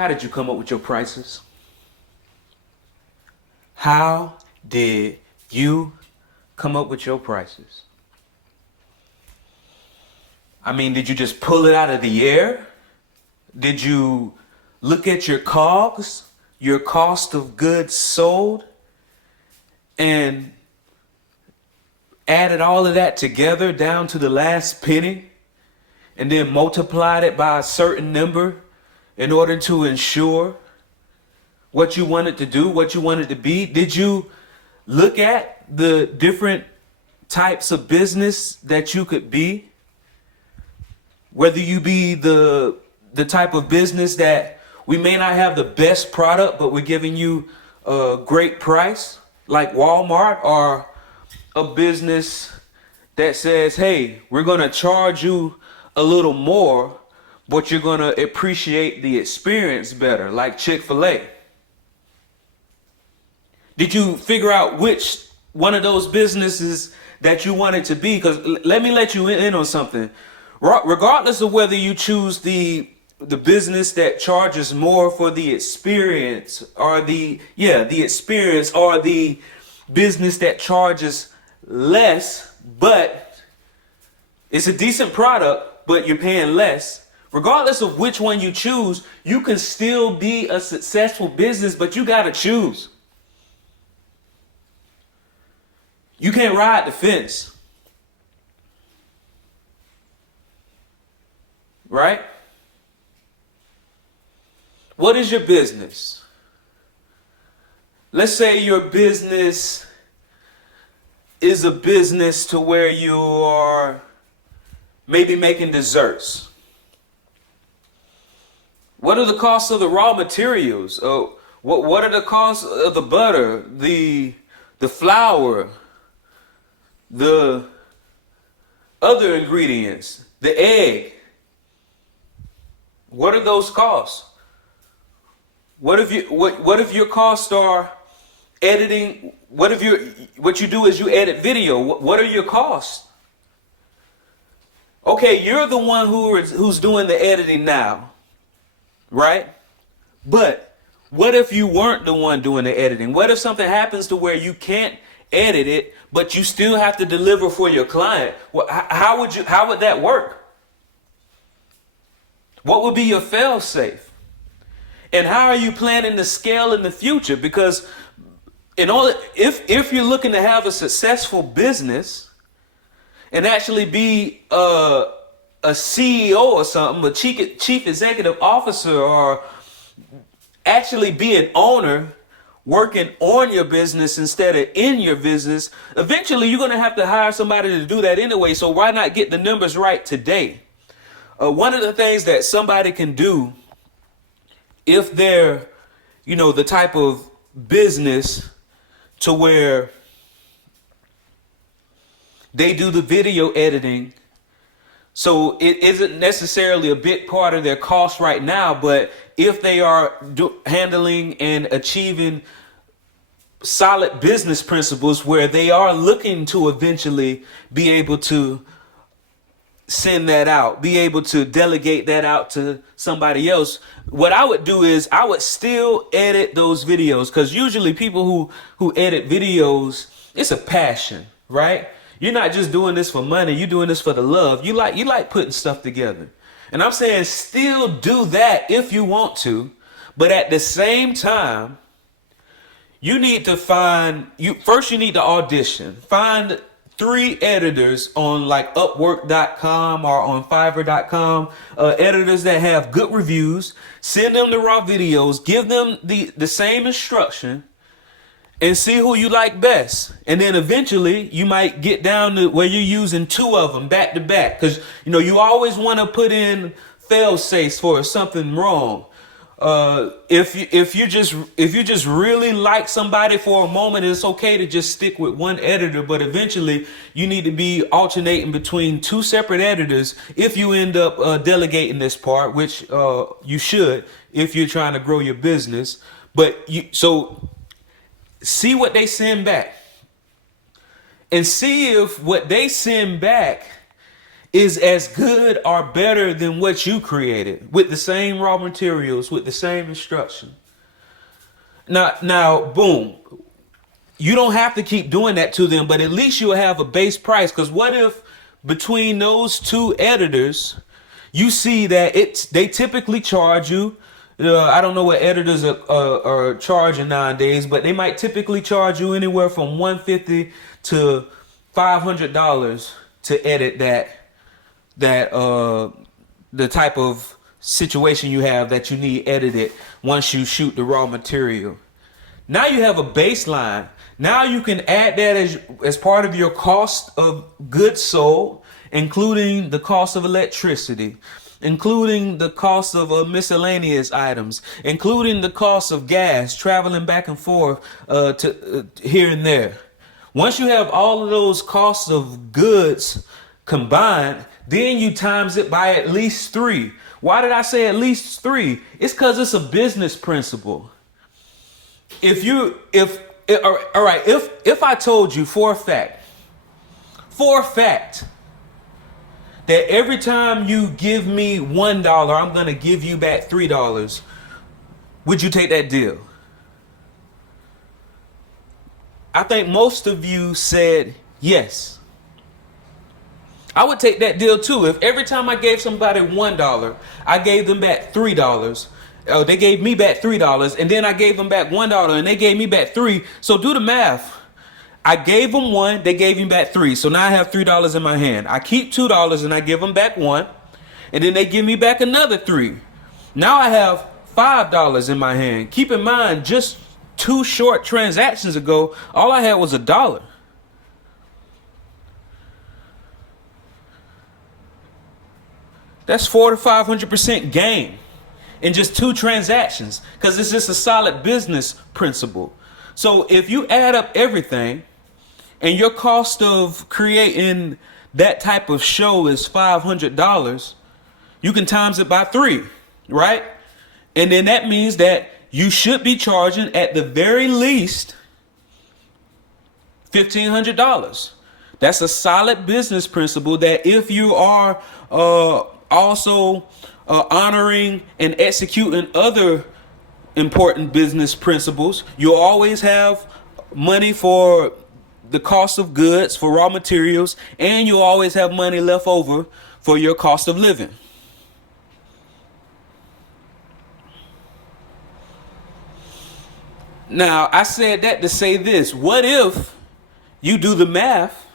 How did you come up with your prices? How did you come up with your prices? I mean, did you just pull it out of the air? Did you look at your COGS, your cost of goods sold, and added all of that together down to the last penny, and then multiplied it by a certain number in order to ensure what you wanted to do, what you wanted to be? Did you look at the different types of business that you could be? Whether you be the type of business that we may not have the best product, but we're giving you a great price, like Walmart, or a business that says, hey, we're going to charge you a little more, but you're going to appreciate the experience better, like Chick-fil-A. Did you figure out which one of those businesses that you wanted to be? Because let me let you in on something. Regardless of whether you choose the business that charges more for the experience, or the experience, or the business that charges less, but it's a decent product, but you're paying less. Regardless of which one you choose, you can still be a successful business, but you got to choose. You can't ride the fence. Right? What is your business? Let's say your business is a business to where you are maybe making desserts. What are the costs of the raw materials? What are the costs of the butter, the flour, the other ingredients, the egg? What are those costs? What if your costs are editing? What you do is you edit video? What are your costs? Okay, you're the one who's doing the editing now, right? But what if you weren't the one doing the editing? What if something happens to where you can't edit it, but you still have to deliver for your client? How would that work? What would be your fail safe? And how are you planning to scale in the future? Because if you're looking to have a successful business and actually be a CEO or something, a chief executive officer, or actually be an owner working on your business instead of in your business, eventually you're going to have to hire somebody to do that anyway. So why not get the numbers right today? One of the things that somebody can do if they're, the type of business to where they do the video editing, so it isn't necessarily a big part of their cost right now, but if they are handling and achieving solid business principles where they are looking to eventually be able to send that out, be able to delegate that out to somebody else, what I would do is I would still edit those videos, because usually people who edit videos, it's a passion, right? You're not just doing this for money, you're doing this for the love. You like putting stuff together. And I'm saying still do that if you want to, but at the same time, you need to you need to audition. Find 3 editors on like Upwork.com or on Fiverr.com, editors that have good reviews. Send them the raw videos, give them the same instruction, and see who you like best. And then eventually you might get down to where you're using 2 of them back to back, because you always want to put in fail safes for if something wrong. If you just really like somebody for a moment, it's okay to just stick with one editor, but eventually you need to be alternating between 2 separate editors if you end up delegating this part, which you should if you're trying to grow your business. But so see what they send back, and see if what they send back is as good or better than what you created with the same raw materials, with the same instruction. Now, boom. You don't have to keep doing that to them, but at least you'll have a base price. Because what if between those two editors, you see that they typically charge you. I don't know what editors are charging nowadays, but they might typically charge you anywhere from $150 to $500 to edit the type of situation you have that you need edited once you shoot the raw material. Now you have a baseline. Now you can add that as part of your cost of goods sold, including the cost of electricity, including the cost of miscellaneous items, including the cost of gas, traveling back and forth to here and there. Once you have all of those costs of goods combined, then you times it by at least 3. Why did I say at least 3? It's because it's a business principle. If I told you for a fact, that every time you give me $1, I'm going to give you back $3, would you take that deal? I think most of you said yes. I would take that deal too. If every time I gave somebody $1, I gave them back $3. They gave me back $3, and then I gave them back $1, and they gave me back $3. So do the math. I gave them $1, they gave me back $3. So now I have $3 in my hand. I keep $2 and I give them back $1, and then they give me back another $3. Now I have $5 in my hand. Keep in mind, just 2 short transactions ago, all I had was $1. That's 400 to 500% gain in just 2 transactions, because it's just a solid business principle. So if you add up everything and your cost of creating that type of show is $500, you can times it by 3, right? And then that means that you should be charging at the very least $1,500. That's a solid business principle that if you are also honoring and executing other important business principles, you'll always have money for the cost of goods, for raw materials, and you'll always have money left over for your cost of living. Now, I said that to say this. What if you do the math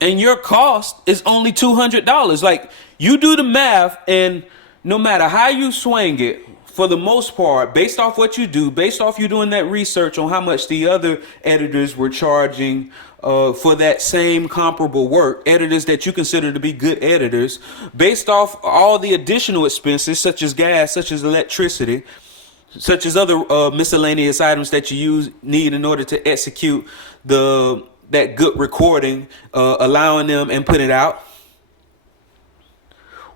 and your cost is only $200? Like, you do the math, and no matter how you swing it, for the most part, based off what you do, based off you doing that research on how much the other editors were charging for that same comparable work, editors that you consider to be good editors, based off all the additional expenses such as gas, such as electricity, such as other miscellaneous items that you need in order to execute that good recording, allowing them and put it out.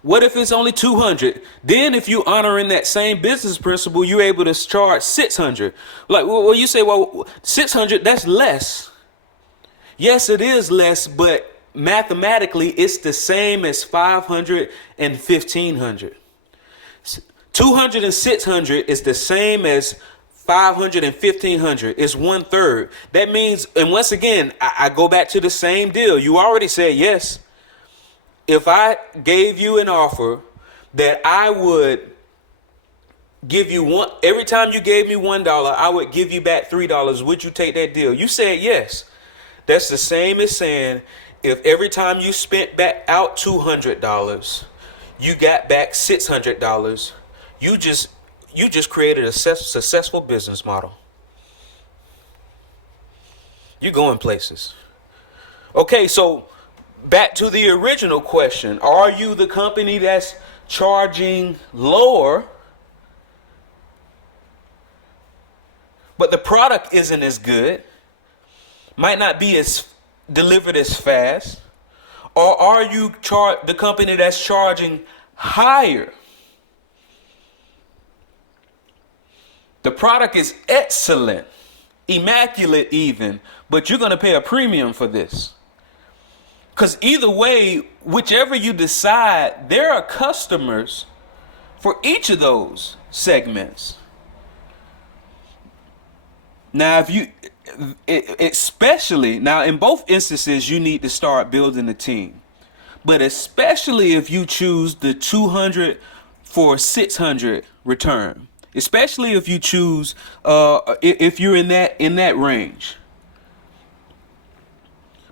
What if it's only $200? Then if you honor in that same business principle, you're able to charge $600. Like, well, you say, well, $600, that's less. Yes, it is less, but mathematically, it's the same as $500 and $1,500. $200 and $600 is the same as $500 and $1,500. It's 1/3. That means, and once again, I go back to the same deal. You already said yes. If I gave you an offer that I would give you one, every time you gave me $1, I would give you back $3, would you take that deal? You said yes. That's the same as saying, if every time you spent back out $200, you got back $600, you just created a successful business model. You're going places. Okay, so back to the original question. Are you the company that's charging lower, but the product isn't as good, might not be as delivered as fast? Or are you the company that's charging higher? The product is excellent, immaculate even, but you're going to pay a premium for this. Because either way, whichever you decide, there are customers for each of those segments. Now, especially now in both instances, you need to start building a team. But especially if you choose the 200 for 600 return, especially if you choose, if you're in that range,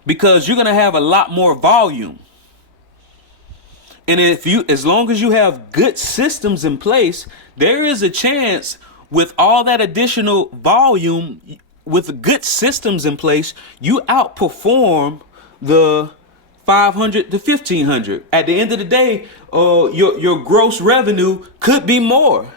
because you're gonna have a lot more volume. And as long as you have good systems in place, there is a chance with all that additional volume, with good systems in place, you outperform the 500 to 1500. At the end of the day, your gross revenue could be more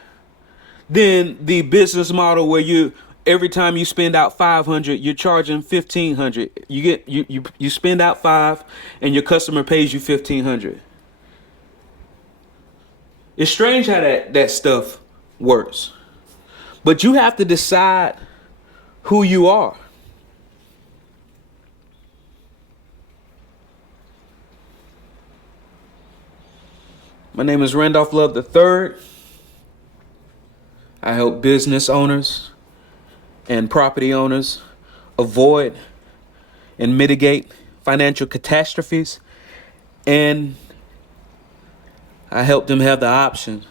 than the business model where every time you spend out 500, you're charging 1500. You spend out 5 and your customer pays you 1500. It's strange how that stuff works. But you have to decide who you are. My name is Randolph Love III. I help business owners and property owners avoid and mitigate financial catastrophes, and I help them have the option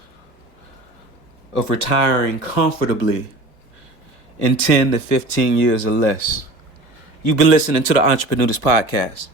of retiring comfortably in 10 to 15 years or less. You've been listening to the Entreprenudist podcast.